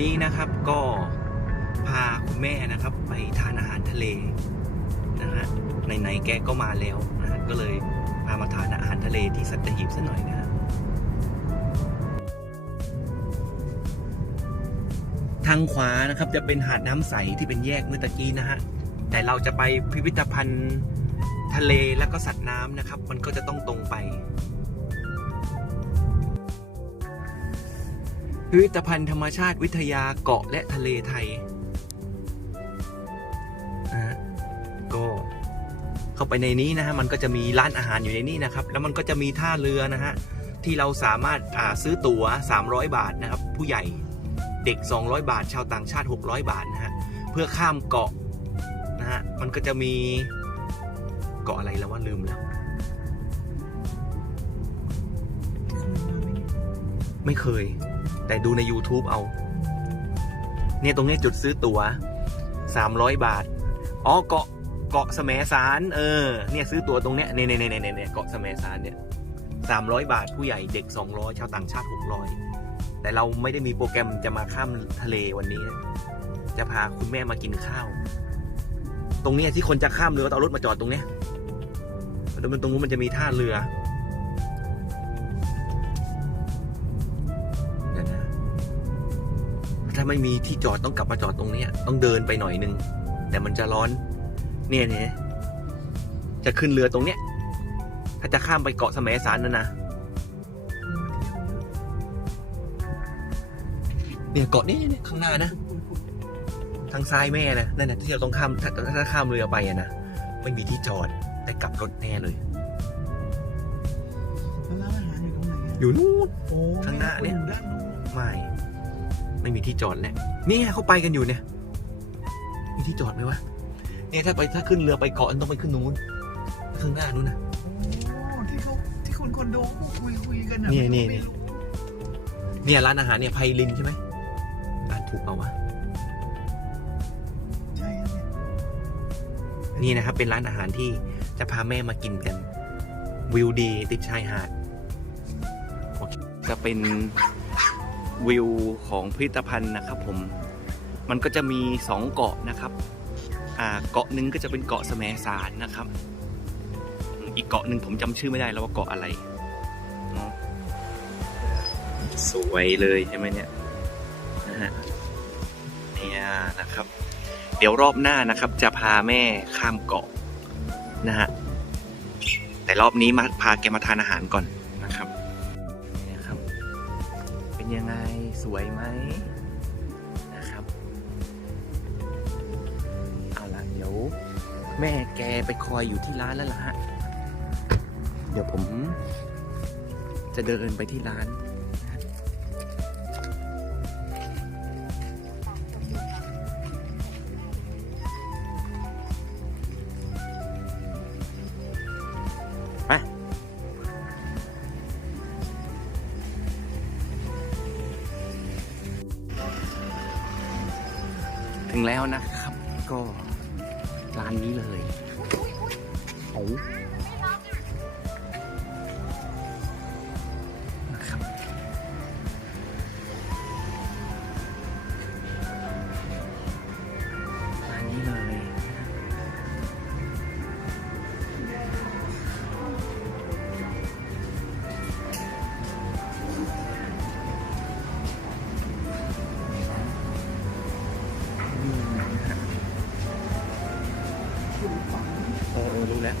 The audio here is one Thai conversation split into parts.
นี้นะครับก็พาคุณแม่นะครับไปทานอาหารทะเลนะฮะไหนๆแกก็มาแล้วนะฮะก็เลยพามาทานอาหารทะเลที่สัตหีบซะหน่อยนะฮะทางขวานะครับจะเป็นหาดน้ำใสที่เป็นแยกเมื่อตะกี้นะฮะแต่เราจะไปพิพิธภัณฑ์ทะเลแล้วก็สัตว์น้ำนะครับ มันก็จะต้องตรงไป พิพิธภัณฑ์ธรรมชาติวิทยาเกาะและทะเลไทยนะฮะก็เข้าไปในนี้นะฮะมันก็จะมีร้านอาหารอยู่ในนี้นะครับ แล้วมันก็จะมีท่าเรือนะฮะที่เราสามารถอ่าซื้อตั๋ว 300 บาทนะครับ ผู้ใหญ่เด็ก 200 บาท ชาวต่างชาติ 600 บาทนะฮะเพื่อข้ามเกาะนะฮะมันก็จะมีเกาะอะไรแล้วว่าลืมแล้ว ไม่เคย แต่ดูใน YouTube เอา เนี่ยตรงนี้จุดซื้อตั๋ว 300 บาท อ๋อเกาะเกาะแสมสาร เออ เนี่ยซื้อตั๋วตรงเนี้ยเนี่ยเนี่ยเนี่ยเนี่ยเกาะแสมสารเนี่ย300บาทผู้ใหญ่เด็ก200ชาวต่างชาติ600แต่เราไม่ได้มีโปรแกรมจะมาข้ามทะเลวันนี้นะจะพาคุณแม่มากินข้าว ตรงเนี้ยที่คนจะข้ามเรือต้องเอารถมาจอดตรงเนี้ยแล้วมันตรงนู้นมันจะมีท่าเรือ ถ้าไม่มีที่จอดต้องกลับมาจอดตรงเนี้ยต้องเดินไปหน่อยนึง แต่มันจะร้อน เนี่ยเนี่ยจะขึ้นเรือตรงเนี้ย ถ้าจะข้ามไปเกาะแสมสารนั่นนะเนี่ยเกาะนี้เนี่ยข้างหน้านะ ทางซ้ายแม่นะนั่นนะที่เราต้องข้ามถ้าถ้าข้ามเรือไปอะนะไม่มีที่จอดแต่กลับรถแน่เลยแล้วร้านอาหารอยู่ตรงไหนอะอยู่นู่นโอ้ข้างหน้าเนี่ยอยู่ด้านนู้นไม่ ไม่มีที่จอดแหละนี่ไงเขาไปกันอยู่เนี่ย มีที่จอดไหมวะเนี่ยถ้าไปถ้าขึ้นเรือไปเกาะมันต้องไปขึ้นนู้นข้างหน้านู้นนะโอ้ที่เขาที่คนคอนโดเขาคุยคุยกันอะเนี่ยเนี่ยไม่รู้เนี่ยร้านอาหารเนี่ยไพลินใช่ไหมอ่านถูกเปล่าวะใช่ครับเนี่ยนี่นะครับ เป็นร้านอาหารที่จะพาแม่มากินกัน วิวดี ติดชายหาดโอเคจะเป็น วิวของพิพิธภัณฑ์นะครับผมมันก็จะมีสองเกาะนะครับเกาะหนึ่งก็จะเป็นเกาะแสมสารนะครับ อีกเกาะหนึ่งผมจำชื่อไม่ได้แล้วว่าเกาะอะไร สวยเลยใช่ไหมเนี่ยนะฮะเนี่ยนะครับ เดี๋ยวรอบหน้านะครับ จะพาแม่ข้ามเกาะนะฮะแต่รอบนี้มาพาแกมาทานอาหารก่อน ยังไงสวยไหมนะครับ เอาล่ะเดี๋ยวแม่แกไปคอยอยู่ที่ร้านแล้วล่ะฮะ เดี๋ยวผมจะเดินไปที่ร้าน ถึงแล้วนะครับ ก็ร้านนี้เลยโอ้ เออเออรู้แล้ว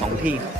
สองที่ครับ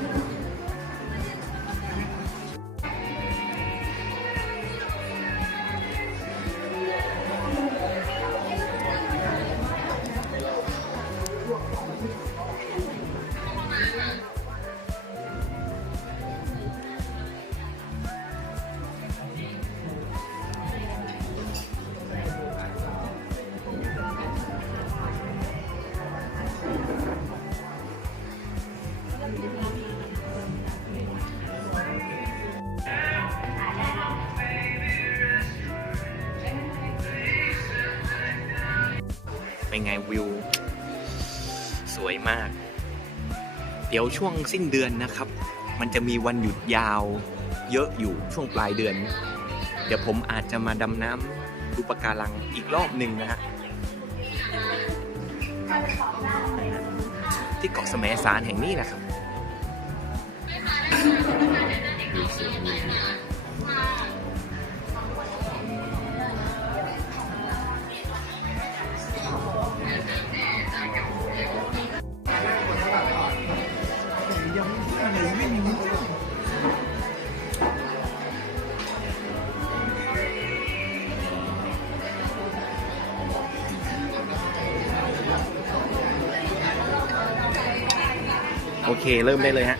ไงวิว สวยมาก เดี๋ยวช่วงสิ้นเดือนนะครับ มันจะมีวันหยุดยาว เยอะอยู่ช่วงปลายเดือน เดี๋ยวผมอาจจะมาดำน้ำดูปะการังอีกรอบหนึ่งนะฮะที่เกาะแสมสารแห่งนี้นะครับ โอเค เริ่มได้เลยฮะ